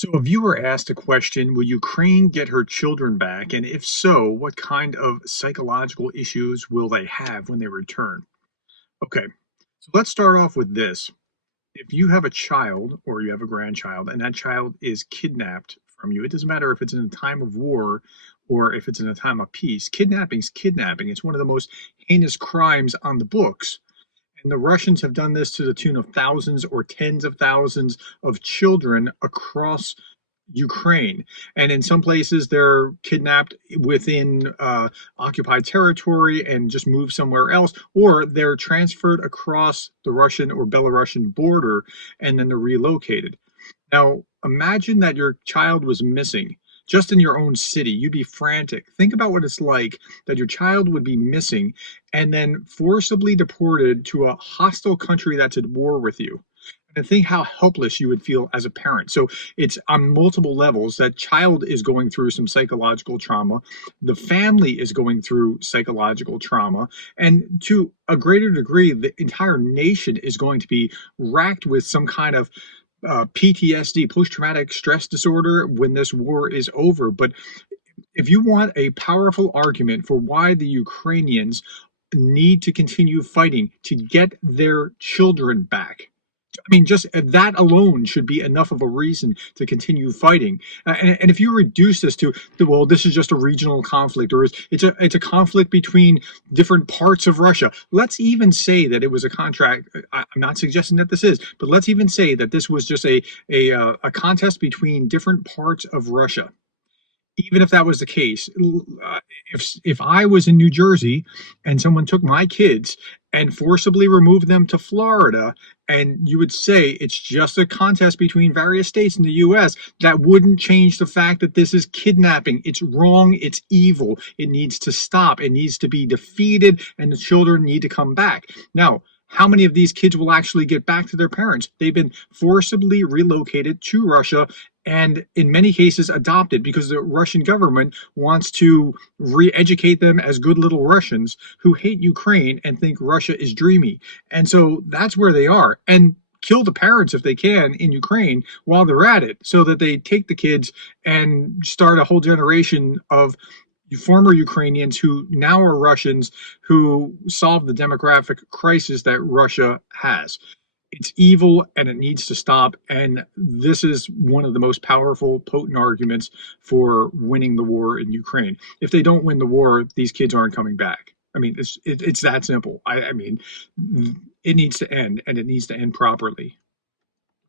So, a viewer asked a question: will Ukraine get her children back? And if so, what kind of psychological issues will they have when they return? Okay, so let's start off with this. If you have a child or you have a grandchild and that child is kidnapped from you, it doesn't matter if it's in a time of war or if it's in a time of peace. Kidnapping is kidnapping. It's one of the most heinous crimes on the books. And the Russians have done this to the tune of thousands or tens of thousands of children across Ukraine. And in some places, they're kidnapped within occupied territory and just moved somewhere else, or they're transferred across the Russian or Belarusian border and then they're relocated. Now, imagine that your child was missing just in your own city. You'd be frantic. Think about what it's like that your child would be missing and then forcibly deported to a hostile country that's at war with you. And think how helpless you would feel as a parent. So it's on multiple levels. That child is going through some psychological trauma. The family is going through psychological trauma. And to a greater degree, the entire nation is going to be racked with some kind of PTSD, post traumatic stress disorder, when this war is over. But if you want a powerful argument for why the Ukrainians need to continue fighting to get their children back, I mean, just that alone should be enough of a reason to continue fighting. And if you reduce this to, well, this is just a regional conflict, or it's a conflict between different parts of Russia. Let's even say that it was a contract. I'm not suggesting that this is, but let's even say that this was just a contest between different parts of Russia. Even if that was the case, if I was in New Jersey and someone took my kids and forcibly removed them to Florida, and you would say it's just a contest between various states in the U.S., that wouldn't change the fact that this is kidnapping. It's wrong. It's evil. It needs to stop. It needs to be defeated, and the children need to come back. Now, how many of these kids will actually get back to their parents? They've been forcibly relocated to Russia and in many cases adopted because the Russian government wants to re-educate them as good little Russians who hate Ukraine and think Russia is dreamy. And so that's where they are. And kill the parents if they can in Ukraine while they're at it, so that they take the kids and start a whole generation of former Ukrainians who now are Russians who solve the demographic crisis that Russia has. It's evil and it needs to stop. And this is one of the most powerful, potent arguments for winning the war in Ukraine. If they don't win the war, these kids aren't coming back. I mean, it's that simple. I mean, it needs to end, and it needs to end properly.